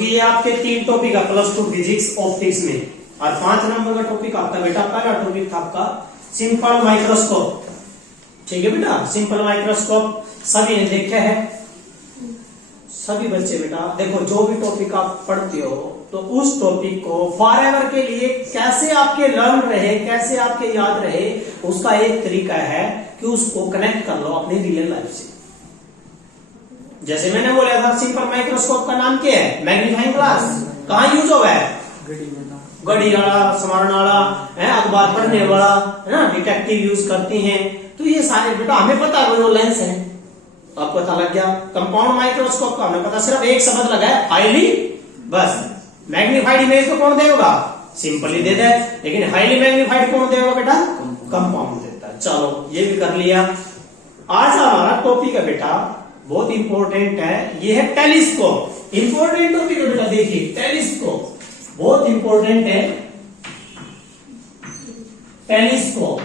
क्योंकि ये आपके 3 टॉपिक है +2 फिजिक्स ऑप्टिक्स में, और 5 नंबर का टॉपिक आपका बेटा, पहला टॉपिक था आपका सिंपल माइक्रोस्कोप। ठीक है बेटा, सिंपल माइक्रोस्कोप सभी ने देखे है, सभी बच्चे बेटा देखो जो भी टॉपिक आप पढ़ते हो तो उस टॉपिक को फॉरएवर के लिए कैसे आपके लर्न रहे, कैसे आपके याद रहे, उसका एक तरीका है कि उसको कनेक्ट कर लो अपनी रियल लाइफ से। जैसे मैंने बोला था सिंपल माइक्रोस्कोप का नाम क्या है, मैग्नीफाइंग ग्लास। कहाँ यूज हुआ है, घड़ी वाला, संवारने वाला, अखबार पढ़ने वाला, है ना, डिटेक्टिव यूज करती हैं। तो ये सारे बेटा हमें पता है वो लेंस है, आपको पता लग गया। कंपाउंड माइक्रोस्कोप का हमें पता, सिर्फ एक शब्द लगा है हाईली, बस। मैग्नीफाइड इमेज तो कौन देगा, सिंपली दे दे, लेकिन हाईली मैग्नीफाइड कौन देगा बेटा, कंपाउंड देता है। चलो ये भी कर लिया। आज हमारा टॉपिक है बेटा बहुत इंपॉर्टेंट है, ये है टेलीस्कोप। इंपॉर्टेंट टॉपिक है बेटा, देखिए टेलीस्कोप बहुत इंपॉर्टेंट है। टेलीस्कोप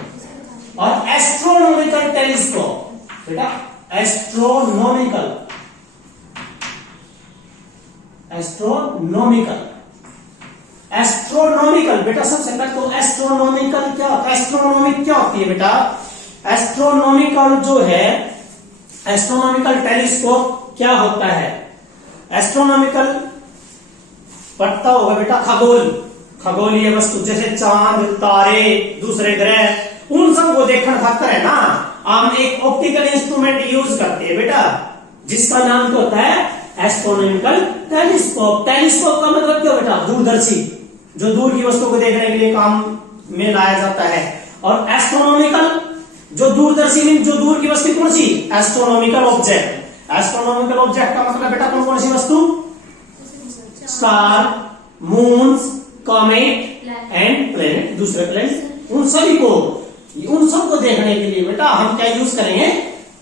और एस्ट्रोनॉमिकल टेलीस्कोप बेटा, एस्ट्रोनॉमिकल एस्ट्रोनॉमिकल बेटा, सबसे पहले तो एस्ट्रोनॉमिकल क्या होता है, एस्ट्रोनॉमिक क्या होती है बेटा। एस्ट्रोनॉमिकल जो है, एस्ट्रोनॉमिकल टेलीस्कोप क्या होता है। एस्ट्रोनॉमिकल पढ़ता होगा बेटा खगोल, खगोलीय वस्तु जैसे चांद, तारे, दूसरे ग्रह, उन सब को देखने खातर है ना हम एक ऑप्टिकल इंस्ट्रूमेंट यूज करते हैं बेटा, जिसका नाम क्या होता है, एस्ट्रोनॉमिकल टेलीस्कोप। टेलीस्कोप का मतलब क्या बेटा, दूरदर्शी, जो दूर की वस्तु को देखने के लिए काम में लाया जाता है। और एस्ट्रोनॉमिकल जो दूरदर्शी मीन जो दूर की वस्तु कौन सी, एस्ट्रोनॉमिकल ऑब्जेक्ट। एस्ट्रोनॉमिकल ऑब्जेक्ट का मतलब बेटा कौन कौन सी वस्तु, star, moon, comet and planet, दूसरे प्लेनेट, उन सभी को, उन सबको देखने के लिए बेटा हम क्या यूज करेंगे,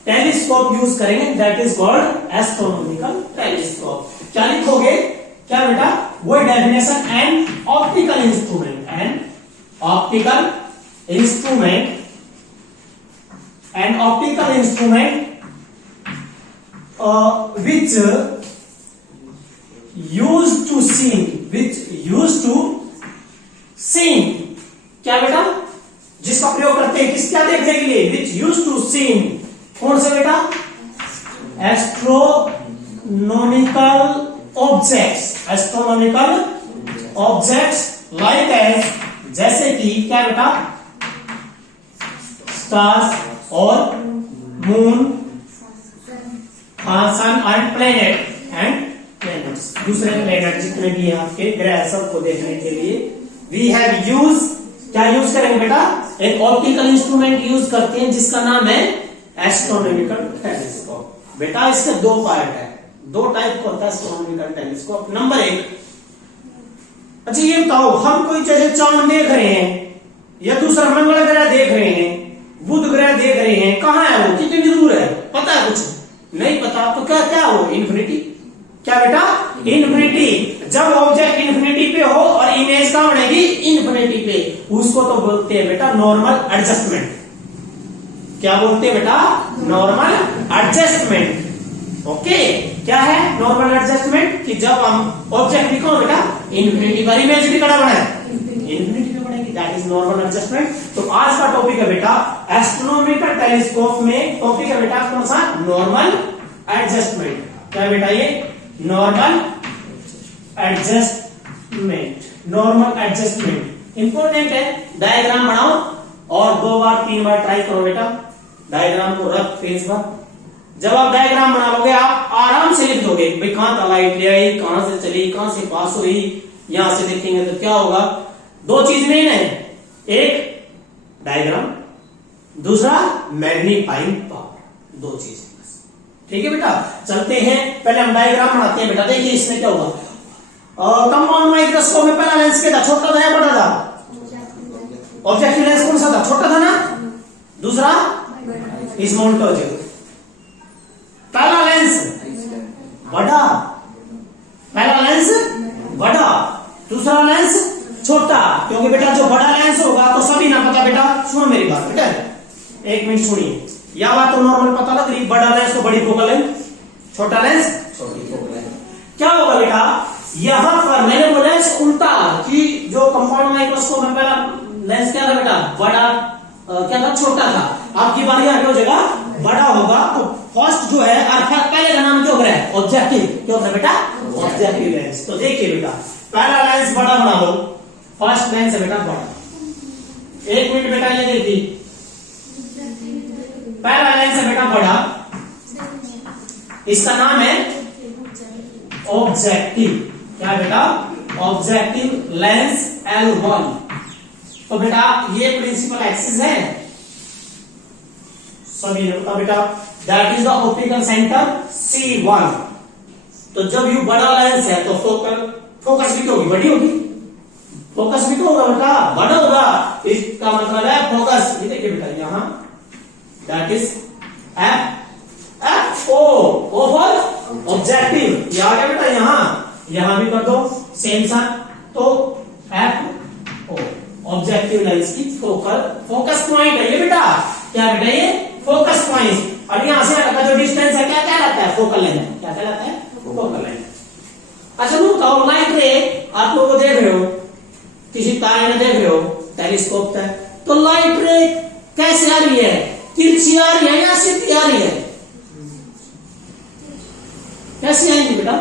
टेलीस्कोप यूज करेंगे, that is called astronomical telescope. क्या लिखोगे, क्या बेटा, वो definition, an optical instrument, an optical instrument, an optical instrument which used to see, क्या बेटा, जिसका प्रयोग करते हैं किस, क्या देखने के लिए, which used to see, कौन से बेटा, astronomical objects, astronomical objects like as, जैसे कि क्या बेटा, स्टार्स और moon, sun and planet and planets, दूसरे प्लेनेट जितने भी हैं आपके ग्रह, सबको देखने के लिए वी हैव यूज, क्या यूज करेंगे बेटा, एक ऑप्टिकल इंस्ट्रूमेंट यूज करते हैं जिसका नाम है एस्ट्रोनॉमिकल टेलीस्कोप। बेटा इसके 2 पार्ट है, 2 टाइप का होता है एस्ट्रोनॉमिकल टेलीस्कोप। नंबर 1, अच्छा ये बताओ, हम कोई जैसे चांद देख रहे हैं या दूसरा मंगल ग्रह देख रहे हैं, बुध ग्रह देख रहे हैं, कहाँ है वो, कितनी दूर है, पता है कुछ नहीं पता, तो क्या क्या हो, इन्फिनिटी, क्या बेटा, इन्फिनिटी। जब ऑब्जेक्ट इन्फिनिटी पे हो और इमेज कहां बनेगी, इन्फिनिटी पे, उसको तो बोलते हैं बेटा नॉर्मल एडजस्टमेंट। क्या बोलते हैं बेटा, नॉर्मल एडजस्टमेंट। ओके, क्या है नॉर्मल एडजस्टमेंट, कि जब हम ऑब्जेक्ट लिखो बेटा इन्फिनिटी पर, इमेज भी कड़ा बना है इन्फिनिटी पे बनेगी, दैट इज नॉर्मल एडजस्टमेंट। तो आज का टॉपिक है बेटा एस्ट्रोनॉमिकल टेलीस्कोप में टॉपिक है बेटा कौन सा, नॉर्मल एडजस्टमेंट। क्या बेटा, ये normal adjustment, normal adjustment important है। डायग्राम बनाओ और 2 बार 3 बार ट्राई करो बेटा, डायग्राम को रख पेज पर। जब आप डायग्राम बना लोगे आप आराम से लिख दोगे, भाई कहां तक लाइट ले आई, कहां से चली, कहां से पास हुई, यहां से देखेंगे तो क्या होगा। 2 चीज मेन है, एक डायग्राम, दूसरा मैग्नीफाइंग पावर, 2 चीज। ठीक है बेटा, चलते हैं, पहले हम डायग्राम बनाते हैं बेटा। देखिए इसमें क्या होगा, कंपाउंड माइक्रोस्कोप में पहला लेंस क्या था, छोटा था या बड़ा था, ऑब्जेक्टिव लेंस कौन सा था, छोटा था ना, दूसरा स्मॉल टू, पहला लेंस बड़ा, पहला लेंस बड़ा, दूसरा लेंस छोटा, क्योंकि बेटा जो बड़ा लेंस होगा तो सभी ना पता बेटा, सुनो मेरी बात बेटा, 1 मिनट सुनिए, या बात तो नॉर्मल पता लग रही, बड़ा लेंस तो बड़ी फोकल लेंथ, छोटा लेंस छोटी फोकल लेंथ। क्या होगा बेटा, यहां पर मैंने बोला उल्टा कि जो कंपाउंड माइक्रोस्कोप में पहला लेंस क्या था बेटा, बड़ा क्या था, छोटा था। आपकी बारी आगे हो जाएगा बड़ा होगा। तो फर्स्ट जो है अर्थात पहले का नाम क्या हो रहा है, ऑब्जेक्टिव। क्या होता है बेटा, ऑब्जेक्टिव लेंस। तो देखिए बेटा, पहला लेंस बड़ा बना लो, फर्स्ट लेंस है बेटा बड़ा। एक मिनट बेटा, ये देखिए पहला लेंस है बेटा बड़ा, इसका नाम है ऑब्जेक्टिव। क्या है बेटा, ऑब्जेक्टिव लेंस L1। तो बेटा ये प्रिंसिपल एक्सिस है, सभी ने बता बेटा, that is the optical centre C1। तो जब यू बड़ा लेंस है तो फोकस भी तो होगी, बड़ी होगी, फोकस भी तो होगा बेटा, बड़ा होगा। इसका मतलब है फोकस। ये देखिए बेटा यहां that is F O for objective. ये आ गया बेटा, यहां भी कर दो सेम सा। तो F O ऑब्जेक्टिव लेंस की फोकस पॉइंट है ये बेटा। क्या बेटा, ये फोकस पॉइंट। और यहां से का जो डिस्टेंस है क्या कहलाता है, फोकल लेंथ। क्या कहलाता है, फोकल लेंथ। अच्छा वो कहो लाइट रे आप लोग देख रहे हो, किसी तारे में देख रहे हो, टेलीस्कोप है, तो लाइट रे कैसे आ रही है, तिरछी आ रही है या सीधी आ रही है, कैसी आएंगी बेटा,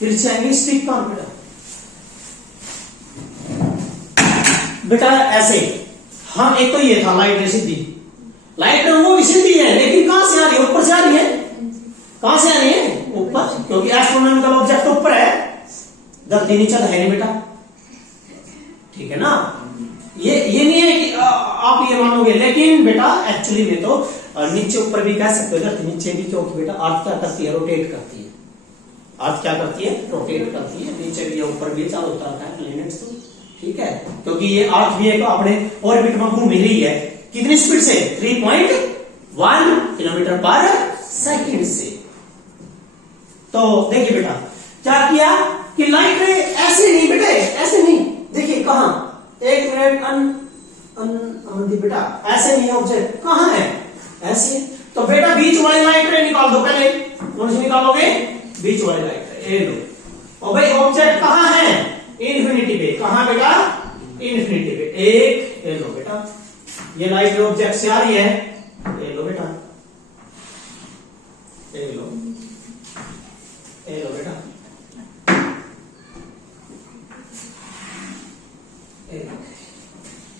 तिरछी आएंगी। स्टिक कौन बेटा, बेटा ऐसे। हाँ एक तो ये था लाइट रे सीधी, लाइट रे वो भी सीधी है, लेकिन कहां से आ रही है, ऊपर से आ रही है। कहां से आ रही है, ऊपर, क्योंकि एस्ट्रोनॉमिकल ऑब्जेक्ट ऊपर है, धरती नीचे है नहीं बेटा, ठीक है ना। ये नहीं है कि आप ये मानोगे, लेकिन बेटा एक्चुअली में तो नीचे ऊपर भी कह सकते हो, धरती नीचे भी, क्योंकि बेटा अर्थ क्या करती है, रोटेट करती है। अर्थ क्या करती है, रोटेट करती है, नीचे भी ऊपर भी चालू होता है प्लैनेट्स तो, ठीक है। क्योंकि ये अर्थ भी एक अपने ऑर्बिट में घूम रही है, कितनी स्पीड से, 3.1 किलोमीटर पर सेकंड से। तो देखिए बेटा क्या किया कि लाइट रे ऐसे नहीं बेटे, ऐसे नहीं, देखिए कहां, एक मिनट बेटा, ऐसे नहीं ऑब्जेक्ट, कहां है, ऐसे। तो बेटा बीच वाली लाइट रे निकाल दो पहले, कौन सी निकालोगे, बीच वाली लाइट रे, ये लो। और भाई ऑब्जेक्ट कहां है, इन्फिनिटी पे, कहां बेटा, इन्फिनिटी पे। एक ये लो बेटा, ये लाइट रे ऑब्जेक्ट से आ रही है, ये लो बेटा, ये लो, ये लो बेटा,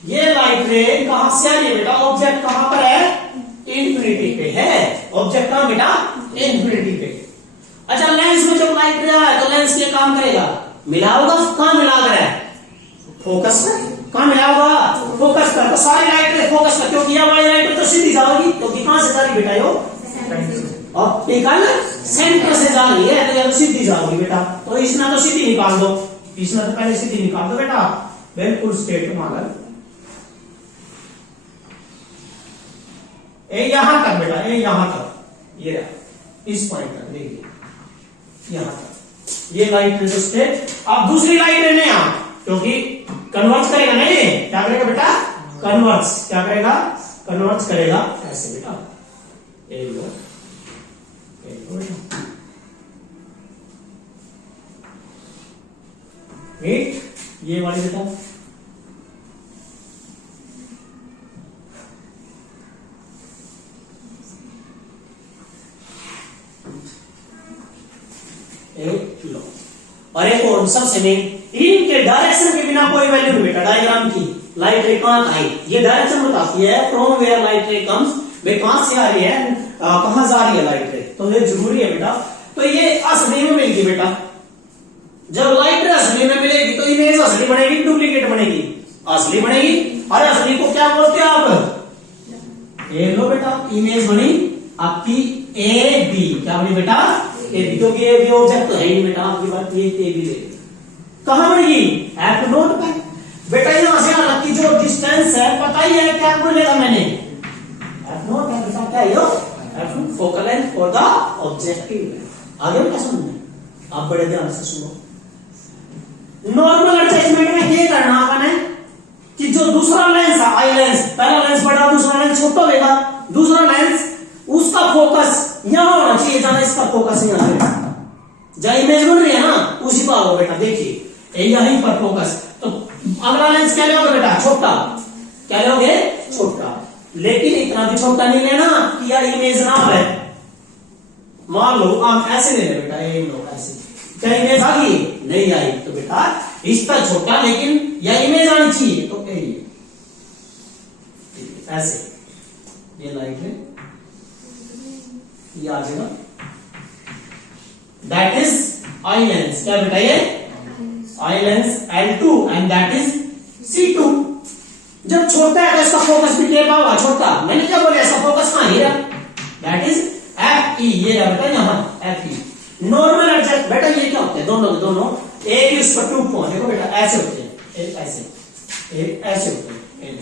ये लाइट रे कहां से आ रही है बेटा, ऑब्जेक्ट कहां पर है, इन्फिनिटी पे है, ऑब्जेक्ट कहां बेटा, इन्फिनिटी पे। अच्छा लेंस में जब लाइट रे आए तो लेंस ये काम करेगा, मिला होगा, कहां मिला रहा है, फोकस में, कहां मिला होगा, फोकस पर। तो सारी लाइट रे फोकस पर, क्योंकि ये वाली लाइट तो सीधी जाएगी, क्योंकि कहां से जा रही बेटा, यो ऑप्टिकल सेंटर से जा रही है, तो सीधी जाओगी बेटा। तो इसमें तो सीधी निकाल दो, इसमें तो पहले सीधी निकाल दो बेटा, बिल्कुल स्ट्रेट मांगल। यहां तक बेटा, यहां तक, ये इस पॉइंट तक देखिए, यहां तक ये लाइट जो स्ट्रेट। अब दूसरी लाइट लेने आ, क्योंकि कन्वर्ज करेगा ना, ये क्या करेगा बेटा, कन्वर्ज, क्या करेगा, कन्वर्ज करेगा ऐसे बेटा, ये लो बेटा, ये वाली बेटा, एक लो। और एक और सबसे मेन, इनके डायरेक्शन के बिना कोई वैल्यू नहीं बेटा, डायग्राम की लाइट रे कहां आई, ये डायरेक्शन बताती है, from where light ray comes, वे कहां से आ रही है, कहां जा रही है लाइट रे। तो ये जरूरी है बेटा। तो ये असली में मिलेगी बेटा, जब लाइट रे असली में मिलेगी तो इमेज असली बनेगी, डुप्लीकेट बनेगी, असली बनेगी। और असली को क्या बोलते हैं आप, ये लो बेटा, इमेज बनी आपकी ए बी, क्या बनी बेटा, ए बी, क्योंकि ए बी ऑब्जेक्ट तो है ही बेटा, आपकी बात ये ए बी ले, कहां बनेगी, एफ नोट पे बेटा। यहां से यहाँ की जो डिस्टेंस है पता ही है, क्या बोलेगा मैंने, एफ नोट है बेटा, क्या है, F focal length for the objective. आगे क्या समझना, आप बड़े ध्यान से सुनो। नॉर्मल अटैचमेंट में ये करना है कि जो दूसरा लेंस है, आई लेंस, पहला लेंस बड़ा, दूसरा लेंस छोटा होगा, दूसरा लेंस उसका फोकस यहां होना चाहिए, जहां इसका फोकस यहां है, जहाँ इमेज बन रही है ना उसी पर आओ बेटा, देखिए यहीं पर फोकस। तो अगला लेंस क्या लोगे बेटा, छोटा, क्या लोगे, छोटा। लेकिन इतना भी छोटा नहीं लेना कि यार इमेज ना है। मान लो आप ऐसे ले ले बेटा, ये लो ऐसे, क्या इमेज आ गई, नहीं आई, तो बेटा इस पर छोटा लेकिन यह इमेज आनी चाहिए, तो ऐसे ये लाइट है, ये आ जाएगा, दैट इज आई लेंस। क्या बेटा ये eye lens L2 and that is C2। जब छोटा है तो इसका फोकस भी टेप होगा छोटा, मैंने क्या बोला, इसका फोकस कहां है, दैट इज FE, ये रहा बेटा यहां FE। नॉर्मल एडजस्ट बेटा ये क्या होते हैं, दोनों के दोनों एक इस पर 2 पॉइंट, देखो बेटा ऐसे होते हैं, एक ऐसे, एक ऐसे होते हैं,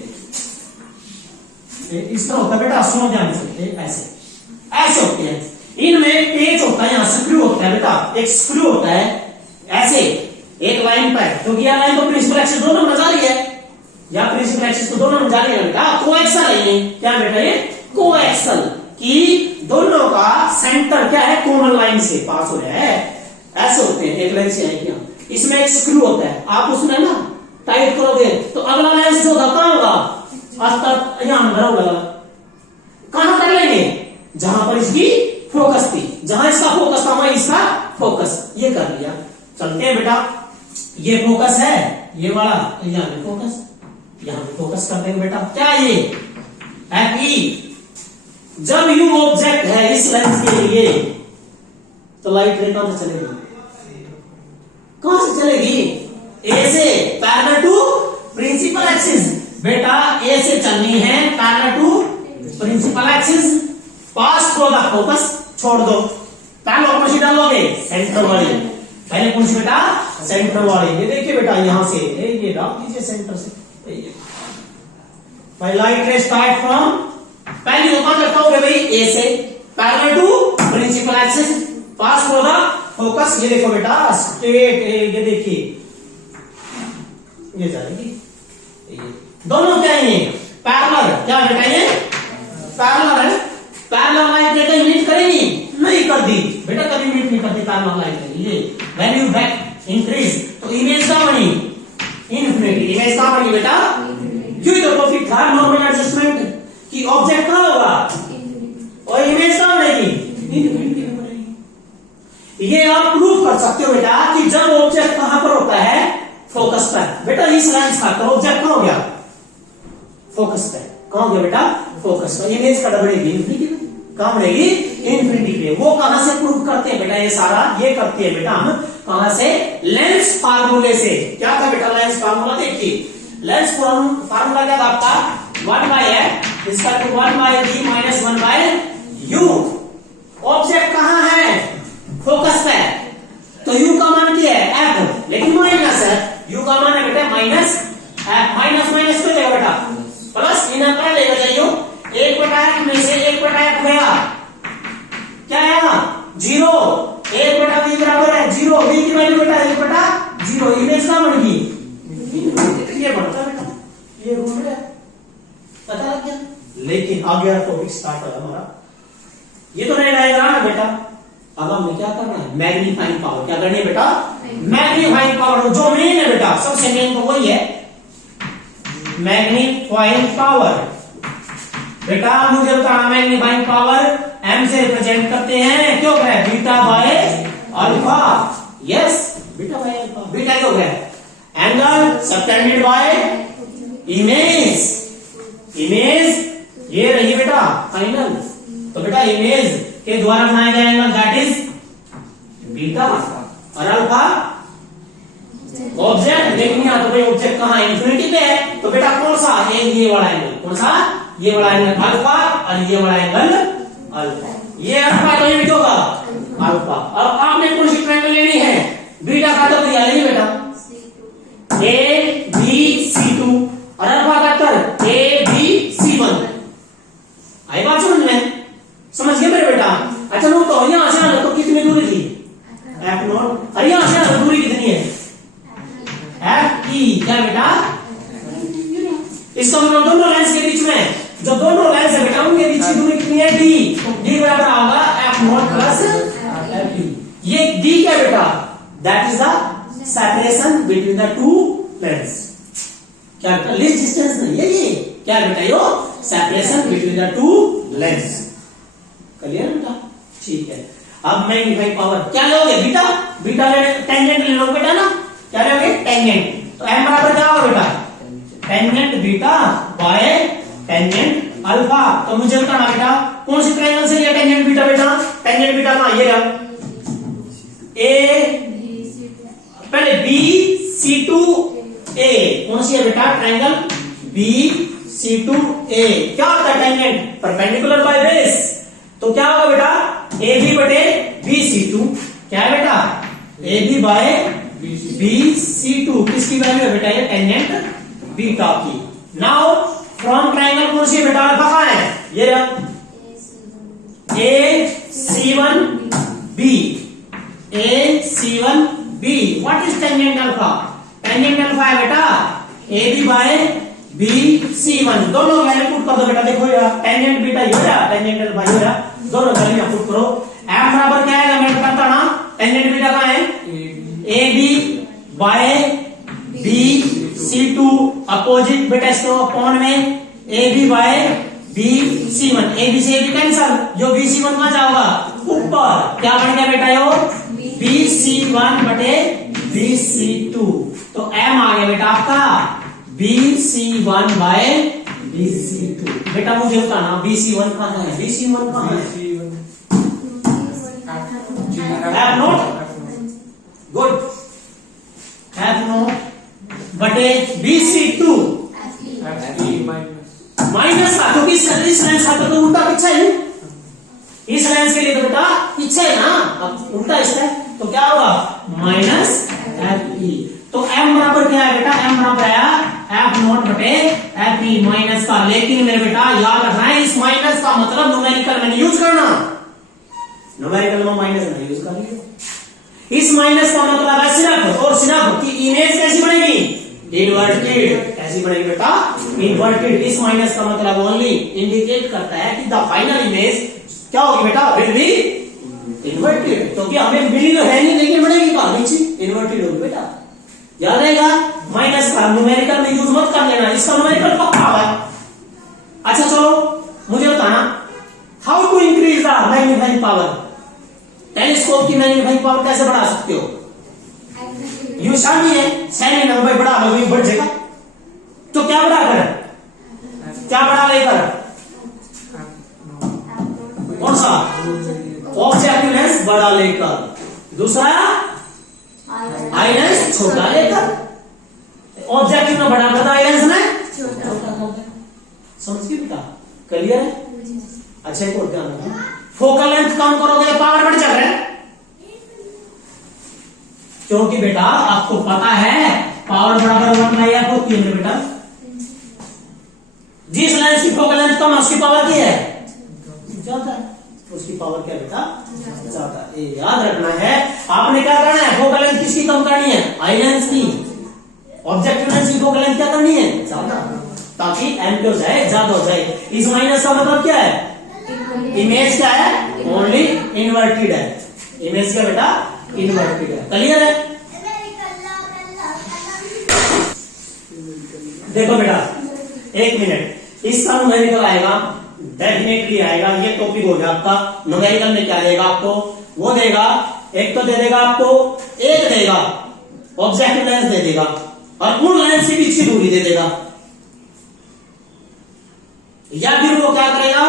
एक इस तरह होता है बेटा, सुनो ध्यान से, एक ऐसे ऐसे होते हैं। इनमें पेच होता है, यहां स्क्रू होता है बेटा, एक स्क्रू होता है ऐसे एक लाइन पर, क्योंकि यह लाइन तो प्रिंसिपल एक्सिस दोनों में जा रही है, या प्रिंसिपल एक्सिस तो दोनों में जा रही है बेटा, कोएक्सल है ये, क्या बेटा ये कोएक्सल, कि दोनों का सेंटर क्या है, कॉमन लाइन से पास हो रहा है, ऐसे होते हैं, एक लाइन से है क्या। इसमें एक स्क्रू होता है, आप उसमें ना टाइट करोगे तो अगला लेंस जो होगा कहां होगा, अस्तर यहां अंदर होगा, कहां कर लेंगे, जहां पर इसकी फोकस थी, जहां इसका फोकस था वहां इसका फोकस, ये कर लिया। चलते हैं बेटा, ये फोकस है ये वाला, तो यहां पे फोकस, यहां पे फोकस कर देंगे बेटा, क्या ये FE। जब यू ऑब्जेक्ट है इस लेंस के लिए, तो लाइट रे कहां से चलेगी, कहां से चलेगी, ए से पैरेलल टू प्रिंसिपल एक्सिस, बेटा ए से चलनी है parallel to principal axis, pass through the focus, छोड़ दो, पहले कौन सी डालोगे, सेंटर वाली, पहले कौन सी बेटा, सेंटर वाली, ये देखिए बेटा यहां से ये डाल दीजिए सेंटर से, पहले लाइट रे स्टार्ट फ्रॉम, पहली वो कहां करता होगा भाई, ए से parallel to principal axis, pass through the focus, ये देखो बेटा स्ट्रेट, ये देखिए ये जाएगी, दोनों क्या है, पैरेलल, क्या बेटा ये पैरेलल है, पैरेलल लाइट लेकर यूनिट करेंगी, नहीं कर दी बेटा, कभी यूनिट नहीं करती पैरेलल लाइट, ये वैल्यू बैक इंक्रीज, तो इमेज का बनी इन्फिनिटी, इमेज का बनी बेटा, क्यों, तो टॉपिक था नॉर्मल एडजस्टमेंट कि ऑब्जेक्ट कहां होगा और इमेज कहां बनेगी, इन्फिनिटी बनेगी। ये आप प्रूव कर सकते हो बेटा कि जब ऑब्जेक्ट कहां पर होता है, फोकस पर, बेटा इस लेंस का तो ऑब्जेक्ट कहां हो गया, फोकस पर, कहां हो गया बेटा, फोकस पर, इमेज का बनेगी इन्फिनिटी, कहां बनेगी, इन्फिनिटी पे। वो कहां से प्रूव करते हैं बेटा, ये सारा ये करते हैं बेटा हम कहां से, लेंस फार्मूले से। क्या था बेटा लेंस फार्मूला, देखिए लेंस फार्मूला क्या था आपका, 1/f इसका 1/g माइनस 1/u। ऑब्जेक्ट कहां है, फोकस पे, तो u का मान क्या है f, लेकिन माइनस है, u का मान है बेटा माइनस f, माइनस माइनस क्यों लेगा बेटा, प्लस इन्हें क्या लेगा जाइयो, 1/f में से 1/f गया, क्या आया 0, 1/v बराबर है 0, v की वैल्यू बेटा 1/0, इमेज का बन गई, ये बनता बेटा, ये रूल है, पता लग गया। लेकिन आगे टॉपिक स्टार्ट हो हमारा, ये तो रेड डायग्राम है बेटा, अब हमें क्या करना है, मैग्नीफाइंग पावर, क्या करनी है बेटा, मैग्नीफाइंग पावर, जो मेन है बेटा, सबसे मेन तो वही है मैग्नीफाइंग पावर। बेटा मुझे बताना मैग्नीफाइंग पावर m से रिप्रेजेंट करते हैं, क्यों है, beta by alpha, yes beta by alpha, beta क्यों है, angle subtended bye image, image ये रही बेटा फाइनल, तो बेटा इमेज के द्वारा बनाया गया एंगल दैट इज बीटा, और अल्फा ऑब्जेक्ट देखनी है, तो भाई ऑब्जेक्ट कहां है, इन्फिनिटी पे है, तो बेटा कौन सा है, ये वाला एंगल, कौन सा, ये वाला एंगल अल्फा, और ये वाला एंगल अल्फा, ये अल्फा तो ये होगा अल्फा। अब आपने कौन सी ट्रायंगल लेनी है, बीटा का तो दिया लेनी बेटा ABC2 और अल्फा का कर ABC1, आई बात समझ में, समझ गए मेरे बेटा। अच्छा लो तो यहां से आना तो कितनी दूरी थी, f0, और यहां से आना दूरी कितनी है, FE, क्या बेटा, इसका मतलब दोनों लेंस के बीच में, जो दोनों लेंस है बेटा उनके बीच की दूरी कितनी है, d, तो d बराबर होगा f0 प्लस FE, ये डी क्या बेटा, that is the separation between the two lens. क्या बेटा, लीस्ट डिस्टेंस नहीं है ये, क्या बेटा यो separation between the two lens. Clear बेटा, ठीक है। अब मैग्नीफाइंग पावर क्या लोगे बीटा, बीटा ले टेंजेंट ले लो बेटा ना, क्या लोगे टेंजेंट। तो m बराबर क्या होगा बेटा, tangent beta by tangent alpha. तो मुझे बताना बेटा कौन सी ट्रायंगल से लिया टेंजेंट बीटा बेटा, टेंजेंट बीटा कहां ये रहा, ए पहले बी सी टू ए, कौन सी है बेटा ट्रायंगल बी सी टू ए। क्या होता है टेंजेंट, परपेंडिकुलर बाय बेस। तो क्या होगा बेटा ए बी बटे बी सी टू, क्या है बेटा A B by B C two, किसकी वैल्यू है बेटा ये टेंजेंट बीटा की। नाउ फ्रॉम ट्रायंगल कौन सी बेटा अल्फा कहां है, ये रहा A C one B, A C one B. What is tangent alpha, tangent alpha है बेटा A B by B C one. दोनों वैल्यू पुट कर दो बेटा, देखो यार टेंजेंट बीटा ये रहा, टेंजेंट अल्फा ये रहा, दोनों वैल्यू यहां पुट करो। m बराबर क्या आएगा, मैं बताता ना, टेंजेंट बीटा कहां है A B by B C two, opposite बेटा इसको अपॉन में A B by B C one, A B से ए बी कैंसल, जो बी सी वन कहां जाएगा ऊपर, क्या बन गया बेटा यो बी सी वन बटे बी सी टू। तो m आ गया बेटा आपका B C one by B C two. बेटा मुझे बताना बी सी वन कहां है, बी सी वन कहां है, have note, good, have note बटे बी सी टू माइनस का, क्योंकि इस लेंस का तो उल्टा पीछे है, इस लेंस के लिए तो बेटा पीछे है ना, अब उल्टा इसका, तो क्या होगा माइनस एफ ई। तो m बराबर क्या है बेटा, m बराबर आया एफ नॉट बटे एफ ई माइनस का। लेकिन मेरे बेटा याद रखना है इस माइनस का मतलब न्यूमेरिकल में नहीं यूज करना, न्यूमेरिकल में माइनस नहीं यूज करनी। इस माइनस का मतलब है सिर्फ और सिर्फ कि इमेज कैसी बनेगी, इन्वर्टेड। कैसी बनेगी बेटा, इन्वर्टेड। इस माइनस का मतलब ओनली इंडिकेट करता है कि द फाइनल इमेज क्या होगी बेटा, विल बी इन्वर्टेड। तो क्या हमें मिली तो है नहीं, लेकिन बनेगी कहां नीचे, इन्वर्टेड होगी बेटा, याद रहेगा। माइनस का न्यूमेरिकल में यूज मत कर लेना, इसका न्यूमेरिकल पक्का है। अच्छा चलो मुझे बताना how to increase the magnifying power, telescope की मैग्नीफाइंग पावर कैसे बढ़ा सकते हो। यू शामी है सैनी ना भाई बढ़ा लो, बढ़ जाएगा। तो क्या बढ़ा कर, क्या बढ़ा लेकर, कौन सा ऑब्जेक्टिव लेंस बड़ा लेकर, दूसरा आई लेंस छोटा लेकर। ऑब्जेक्टिव में बड़ा करता, आई लेंस में छोटा करता। समझ गए बेटा, क्लियर है। अच्छा एक और ध्यान रखना, फोकल लेंथ कम करोगे पावर बढ़ जाएगा, क्योंकि बेटा आपको पता है पावर बराबर 1/f होती है बेटा। जिस लेंस की फोकल लेंथ कम है उसकी पावर क्या है, ज्यादा है, उसकी पावर क्या बेटा ज्यादा। याद रखना है आपने क्या करना है, फोकल लेंथ किसकी कम करनी है, आई लेंस की। ऑब्जेक्टिव लेंस की फोकल लेंथ क्या करनी है, ज्यादा, ताकि एम क्या हो जाए, ज्यादा हो जाए। इस माइनस का मतलब क्या है, इमेज क्या है, ओनली इन्वर्टेड है। इमेज क्या बेटा, इन्वर्टेड है। क्लियर है। देखो बेटा एक मिनट, इसका न्यूमेरिकल आएगा, डेफिनेटली आएगा। ये टॉपिक हो गया आपका। न्यूमेरिकल में क्या देगा आपको, वो देगा एक तो दे देगा आपको, एक देगा ऑब्जेक्टिव लेंस दे देगा, और उन लेंस के बीच की दूरी दे देगा। या फिर वो क्या करेगा,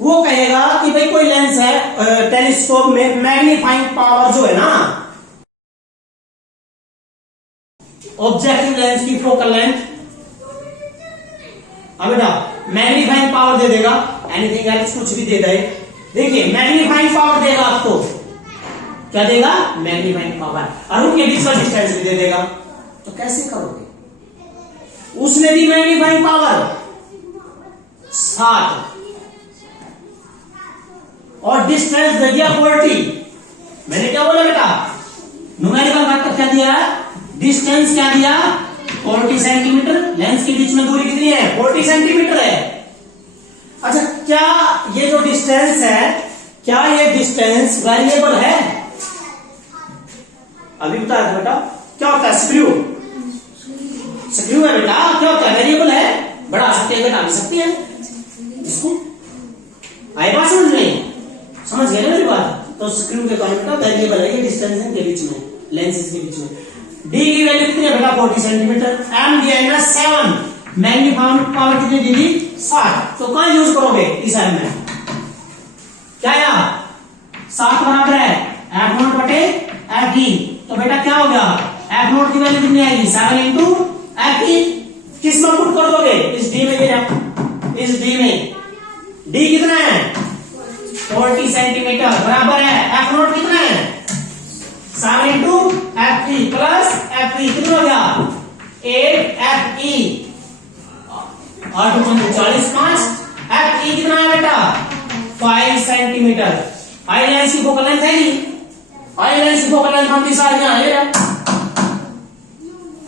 वो कहेगा कि भाई कोई लेंस है टेलीस्कोप में, मैग्नीफाइंग पावर जो है ना, ऑब्जेक्टिव लेंस की फोकल लेंथ, अब बेटा मैग्नीफाइंग पावर दे देगा, एनीथिंग एल्स कुछ भी दे दे। देखिए मैग्नीफाइंग पावर देगा आपको, क्या देगा, मैग्नीफाइंग पावर, और उनके बीच का डिस्टेंस भी दे देगा। तो कैसे करोगे, उसने दी मैग्नीफाइंग पावर 7 और डिस्टेंस दे दिया 40। मैंने क्या बोला बेटा, न्यूमेरिकल फैक्टर क्या दिया, डिस्टेंस क्या दिया 40 सेंटीमीटर, लेंस के बीच में दूरी कितनी है 40 सेंटीमीटर है। अच्छा क्या ये जो डिस्टेंस है, क्या ये डिस्टेंस वेरिएबल है, अभी बताया था बेटा क्या होता है स्क्रू, स्क्रू है बेटा, क्या होता है वेरिएबल है, बढ़ा सकते हैं घटा भी सकते हैं इसको, आए बात समझ नहीं, समझ गए ना मेरी बात। तो स्क्रू के कारण बेटा वेरिएबल है ये डिस्टेंस के बीच में, लेंसेज के बीच में। डी की वैल्यू कितनी है बेटा 40 सेंटीमीटर, एम दिया है ना 7, मैग्नीफाइंग पावर कितनी दी थी 60, तो कहां यूज करोगे इस एम में, क्या यार 7 बराबर है एफ नोट बटे एफ डी, तो बेटा क्या हो गया एफ नोट की वैल्यू कितनी आएगी 7 इंटू एफ डी, किस में पुट कर दोगे इस डी में, ये इस डी में, डी कितना है 40 सेंटीमीटर बराबर है एफ नोट कितना है 7 into F E plus F E कितना हो गया 8 एफ ई, 8 40 5, एफ ई कितना है बेटा 5 सेंटीमीटर। आई लेंस की फोकल लेंथ है ही, आई लेंस की फोकल लेंथ हम भी सारे यहां है,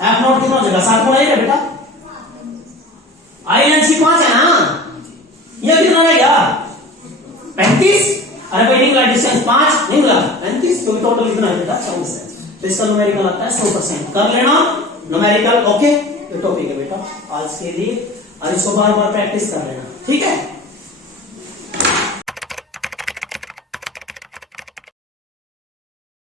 एफ नोट कितना हो जाएगा 7 गुना है बेटा, आई लेंस की 5 है ना, ये कितना रहेगा 35, अरे भाई निकला डिस्टेंस 5 नहीं मिला 35, तो टोटल कितना है बेटा 24 है, तो इसका न्यूमेरिकल आता है 100%, कर लेना न्यूमेरिकल। ओके, ये टॉपिक है बेटा आज के लिए, और इसको बार बार प्रैक्टिस कर लेना, ठीक है।